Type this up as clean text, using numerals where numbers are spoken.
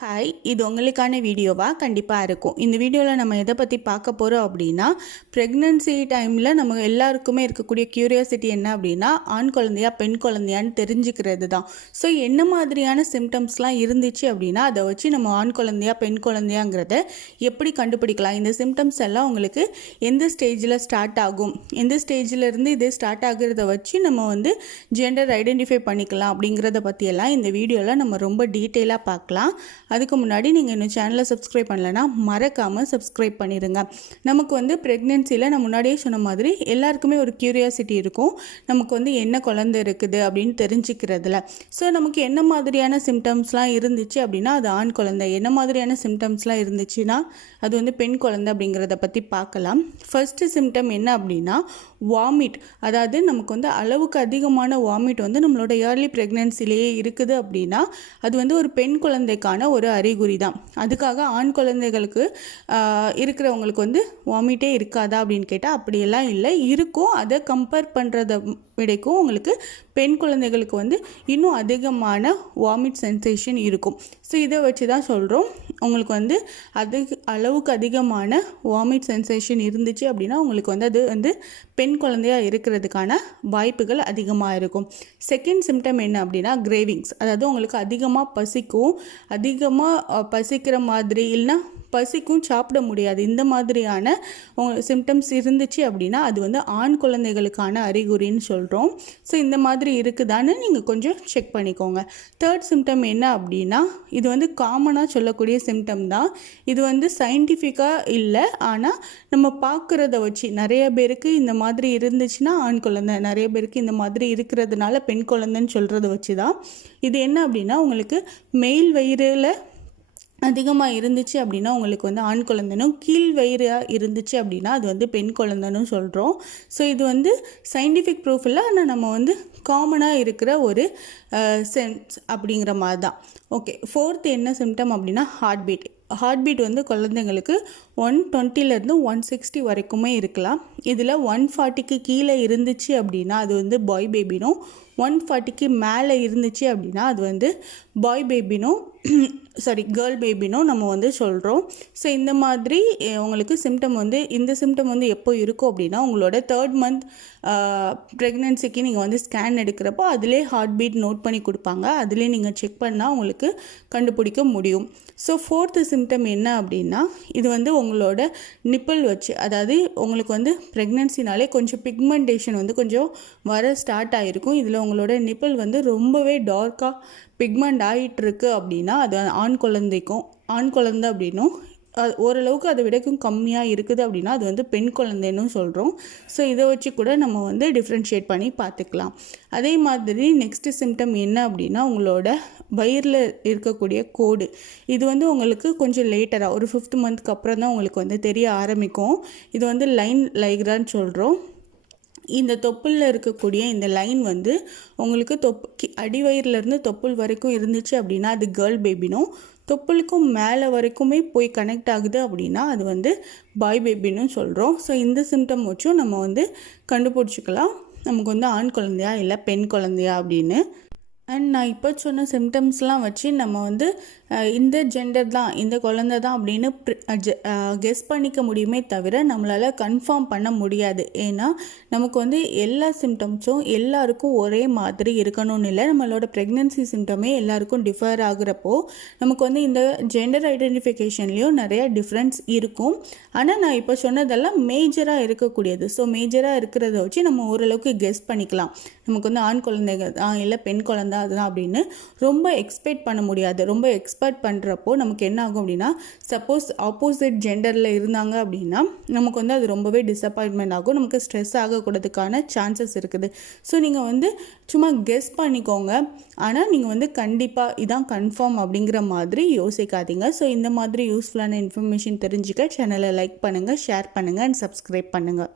Hi, இது உங்களுக்கான வீடியோவாக கண்டிப்பாக இருக்கும். இந்த வீடியோவில் நம்ம எதை பற்றி பார்க்க போகிறோம் அப்படின்னா, ப்ரெக்னென்சி டைமில் நம்ம எல்லாருக்குமே இருக்கக்கூடிய க்யூரியாசிட்டி என்ன அப்படின்னா, ஆண் குழந்தையா பெண் குழந்தையான்னு தெரிஞ்சுக்கிறது தான். ஸோ என்ன மாதிரியான சிம்டம்ஸ்லாம் இருந்துச்சு அப்படின்னா, அதை வச்சு நம்ம ஆண் குழந்தையா பெண் குழந்தையாங்கிறத எப்படி கண்டுபிடிக்கலாம். இந்த சிம்டம்ஸ் எல்லாம் உங்களுக்கு எந்த ஸ்டேஜில் ஸ்டார்ட் ஆகும், எந்த ஸ்டேஜில் இருந்து இது ஸ்டார்ட் ஆகுறத வச்சு நம்ம ஜெண்டர் ஐடென்டிஃபை பண்ணிக்கலாம் அப்படிங்கிறத பற்றியெல்லாம் இந்த வீடியோவில் நம்ம ரொம்ப டீட்டெயிலாக பார்க்கலாம். அதுக்கு முன்னாடி நீங்கள் இன்னும் சேனலை சப்ஸ்கிரைப் பண்ணலைன்னா மறக்காமல் சப்ஸ்கிரைப் பண்ணிடுங்க. நமக்கு ப்ரெக்னென்சியில் நான் முன்னாடியே சொன்ன மாதிரி எல்லாருக்குமே ஒரு க்யூரியாசிட்டி இருக்கும். நமக்கு என்ன குழந்தை இருக்குது அப்படின்னு தெரிஞ்சுக்கிறதுல. ஸோ நமக்கு என்ன மாதிரியான சிம்டம்ஸ்லாம் இருந்துச்சு அப்படின்னா அது ஆண் குழந்தை, என்ன மாதிரியான சிம்டம்ஸ்லாம் இருந்துச்சுன்னா அது பெண் குழந்தை அப்படிங்கிறத பற்றி பார்க்கலாம். ஃபர்ஸ்ட்டு சிம்டம் என்ன அப்படின்னா வாமிட். அதாவது நமக்கு அளவுக்கு அதிகமான வாமிட் நம்மளோட ஏர்லி ப்ரெக்னென்சிலேயே இருக்குது அப்படின்னா அது ஒரு பெண் குழந்தைக்கான ஒரு அறிகுறி தான். அதுக்காக ஆண் குழந்தைகளுக்கு இருக்கிறவங்களுக்கு வாமிட்டே இருக்காதா அப்படின்னு கேட்டால் அப்படியெல்லாம் இல்லை, இருக்கும். அதை கம்பேர் பண்ணுறத விடைக்கும் உங்களுக்கு பெண் குழந்தைகளுக்கு இன்னும் அதிகமான வாமிட் சென்சேஷன் இருக்கும். ஸோ இதை வச்சு தான் சொல்கிறோம், உங்களுக்கு அளவுக்கு அதிகமான வாமிட் சென்சேஷன் இருந்துச்சு அப்படின்னா உங்களுக்கு அது பெண் குழந்தையாக இருக்கிறதுக்கான வாய்ப்புகள் அதிகமாக இருக்கும். செகண்ட் சிம்டம் என்ன அப்படின்னா கிரேவிங்ஸ். அதாவது உங்களுக்கு அதிகமாக பசிக்கும், அதிகமாக பசிக்கிற மாதிரி இல்லைன்னா பசிக்கும், சாப்பிட முடியாது, இந்த மாதிரியான சிம்டம்ஸ் இருந்துச்சு அப்படின்னா அது ஆண் குழந்தைகளுக்கான அறிகுறின்னு சொல்கிறோம். ஸோ இந்த மாதிரி இருக்குதான்னு நீங்கள் கொஞ்சம் செக் பண்ணிக்கோங்க. தேர்ட் சிம்டம் என்ன அப்படின்னா இது காமனாக சொல்லக்கூடிய சிம்டம் தான். இது சயின்டிஃபிக்காக இல்லை, ஆனால் நம்ம பார்க்குறத வச்சு நிறைய பேருக்கு இந்த மாதிரி இருந்துச்சுன்னா ஆண் குழந்தை, நிறைய பேருக்கு இந்த மாதிரி இருக்கிறதுனால பெண் குழந்தைன்னு சொல்கிறத வச்சு தான். இது என்ன அப்படின்னா உங்களுக்கு மேல் வயிறில் அதிகமாக இருந்துச்சு அப்படின்னா உங்களுக்கு ஆண் குழந்தைனும், கீழ் வயிறாக இருந்துச்சு அப்படின்னா அது பெண் குழந்தைன்னு சொல்கிறோம். ஸோ இது சயின்டிஃபிக் ப்ரூஃப் இல்லை, ஆனால் நம்ம காமனாக இருக்கிற ஒரு சென்ஸ் அப்படிங்கிற மாதிரி தான். ஓகே, ஃபோர்த் என்ன சிம்டம் அப்படின்னா ஹார்ட் பீட். ஹார்ட் பீட் குழந்தைங்களுக்கு 120லேருந்து 160 வரைக்குமே இருக்கலாம். இதில் 140க்கு கீழே இருந்துச்சு அப்படின்னா அது பாய் பேபினும், 140க்கு மேலே இருந்துச்சு அப்படின்னா அது பாய் பேபினும் கேர்ள் பேபினும் நம்ம சொல்கிறோம். ஸோ இந்த மாதிரி உங்களுக்கு சிம்டம் இந்த சிம்டம் எப்போ இருக்கும் அப்படின்னா உங்களோட 3rd மந்த் ப்ரெக்னென்சிக்கு நீங்கள் ஸ்கேன் எடுக்கிறப்போ அதிலே ஹார்ட் பீட் நோட் பண்ணி கொடுப்பாங்க. அதிலே நீங்கள் செக் பண்ணால் உங்களுக்கு கண்டுபிடிக்க முடியும். ஸோ ஃபோர்த்து சிம்டம் என்ன அப்படின்னா இது உங்களோட நிப்பிள் வச்சு, அதாவது உங்களுக்கு ப்ரெக்னென்சினாலே கொஞ்சம் பிக்மெண்டேஷன் கொஞ்சம் வர ஸ்டார்ட் ஆகிருக்கும். இதில் உங்களோட நிப்பிள் ரொம்பவே டார்க்காக பிக்மெண்ட் ஆகிட்டுருக்கு அப்படின்னா அது ஆண் குழந்தை அப்படின்னும், ஓரளவுக்கு அதை விடக்கும் கம்மியாக இருக்குது அப்படின்னா அது பெண் குழந்தைன்னு சொல்கிறோம். ஸோ இதை வச்சு கூட நம்ம டிஃப்ரென்ஷியேட் பண்ணி பார்த்துக்கலாம். அதே மாதிரி நெக்ஸ்ட்டு சிம்டம் என்ன அப்படின்னா உங்களோட வயிறில் இருக்கக்கூடிய கோடு. இது உங்களுக்கு கொஞ்சம் லேட்டராக ஒரு 5th மந்த்க்கு அப்புறம் தான் உங்களுக்கு தெரிய ஆரம்பிக்கும். இது லைன் லைக்ரான்னு சொல்கிறோம். இந்த தொப்புளில் இருக்கக்கூடிய இந்த லைன் உங்களுக்கு அடிவயிறுலேருந்து தொப்புள் வரைக்கும் இருந்துச்சு அப்படின்னா அது கேர்ள் பேபினும், தொப்புளுக்கும் மேலே வரைக்குமே போய் கனெக்ட் ஆகுது அப்படின்னா அது பாய் பேபின்னு சொல்கிறோம். ஸோ இந்த சிம்டம் வச்சும் நம்ம கண்டுபிடிச்சிக்கலாம் நமக்கு ஆண் குழந்தையா இல்லை பெண் குழந்தையா அப்படின்னு. அண்ட் நான் இப்போ சொன்ன சிம்டம்ஸ்லாம் வச்சு நம்ம இந்த ஜெண்டர் தான், இந்த குழந்தை தான் அப்படின்னு கெஸ் பண்ணிக்க முடியுமே தவிர நம்மளால் கன்ஃபார்ம் பண்ண முடியாது. ஏன்னா நமக்கு எல்லா சிம்டம்ஸும் எல்லாருக்கும் ஒரே மாதிரி இருக்கணும்னு இல்லை. நம்மளோட ப்ரெக்னென்சி சிம்டமே எல்லாருக்கும் டிஃபர் ஆகுறப்போ நமக்கு இந்த ஜெண்டர் ஐடென்டிஃபிகேஷன்லேயும் நிறைய டிஃப்ரென்ஸ் இருக்கும். ஆனால் நான் இப்போ சொன்னதெல்லாம் மேஜராக இருக்கக்கூடியது. ஸோ மேஜராக இருக்கிறத வச்சு நம்ம ஓரளவுக்கு கெஸ் பண்ணிக்கலாம் நமக்கு ஆண் குழந்தைங்க தான் இல்லை பெண் குழந்தை அதுதான் அப்படின்னு. ரொம்ப எக்ஸ்பெக்ட் பண்ண முடியாது. ரொம்ப எக்ஸ்பெக்ட் பண்ணுறப்போ நமக்கு என்ன ஆகும் அப்படின்னா சப்போஸ் ஆப்போசிட் ஜெண்டரில் இருந்தாங்க அப்படின்னா நமக்கு அது ரொம்பவே டிசப்பாயின்மெண்ட் ஆகும், நமக்கு ஸ்ட்ரெஸ் ஆகக்கூடதுக்கான சான்சஸ் இருக்குது. ஸோ நீங்கள் சும்மா கெஸ் பண்ணிக்கோங்க, ஆனால் நீங்கள் கண்டிப்பாக இதான் கன்ஃபார்ம் அப்படிங்கிற மாதிரி யோசிக்காதீங்க. ஸோ இந்த மாதிரி யூஸ்ஃபுல்லான இன்ஃபர்மேஷன் தெரிஞ்சுக்க சேனலை லைக் பண்ணுங்கள், ஷேர் பண்ணுங்கள் அண்ட் சப்ஸ்கிரைப் பண்ணுங்கள்.